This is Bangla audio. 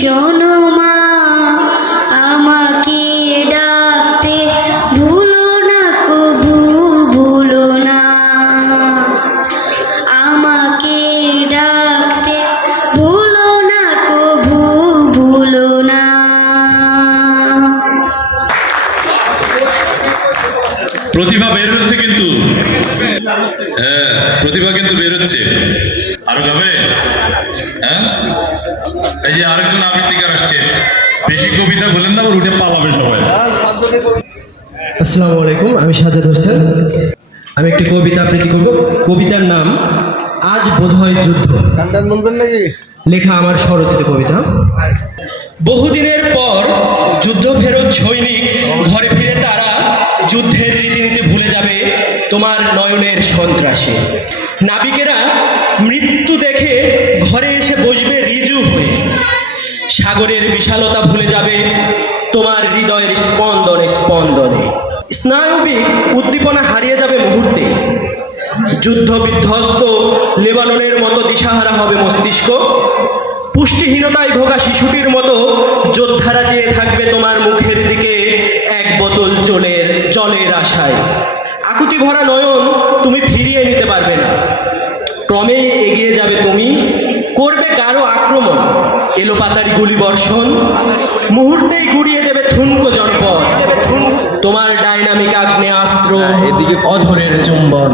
শোনো আমাকে ডাকতে ভুলো না কবু, ভুলো না। আমাকে ডাকতে ভুলো না কবু, ভুলো না। প্রতিভা বের হচ্ছে কিন্তু হ্যাঁ আরও গাবে হ্যাঁ? এই যে আরেকজন আবৃত্তিকার আসছে। বেশি কবিতা বলেন না আবার উঠে পালাবে সবাই। আসসালামু আলাইকুম আমি সাজাদ হোসেন। আমি একটি কবিতা আবৃত্তি করব। কবিতার নাম আজ বোধহয় যুদ্ধ। বলবেন নাকি? লেখা আমার স্বরচিত কবিতা। বহুদিনের পর যুদ্ধ ফেরত সৈনিক ঘরে ফিরে তারা যুদ্ধের রীতিনীতি ভুলে যাবে তোমার নয়নের সন্ত্রাসে। নাবিকেরা মৃত্যু দেখে ঘরে এসে বসবে রিজু হয়ে। সাগরের বিশালতা ভুলে যাবে তোমার হৃদয়ের স্পন্দনে স্পন্দনে। স্নায়বিক উদ্দীপনা হারিয়ে যাবে মুহূর্তে। যুদ্ধ বিধ্বস্ত লেবাননের মতো দিশাহারা হবে মস্তিষ্ক। পুষ্টিহীনতায় ভোগা শিশুটির মতো যোদ্ধারা চেয়ে থাকবে তোমার মুখের দিকে এক বোতল জলের জলের আশায়। আকুতি ভরা নয়ন তুমি ফিরিয়ে নিতে পারবে না। ক্রমেই এগিয়ে যাবে তুমি আক্রমণ এলো পাতারি গুলি বর্ষণ। মুহূর্তেই গুড়িয়ে দেবে থুনকো জনপদ। তোমার ডাইনামিক আগ্নেয়াস্ত্র এদিকে অধরের চুম্বন।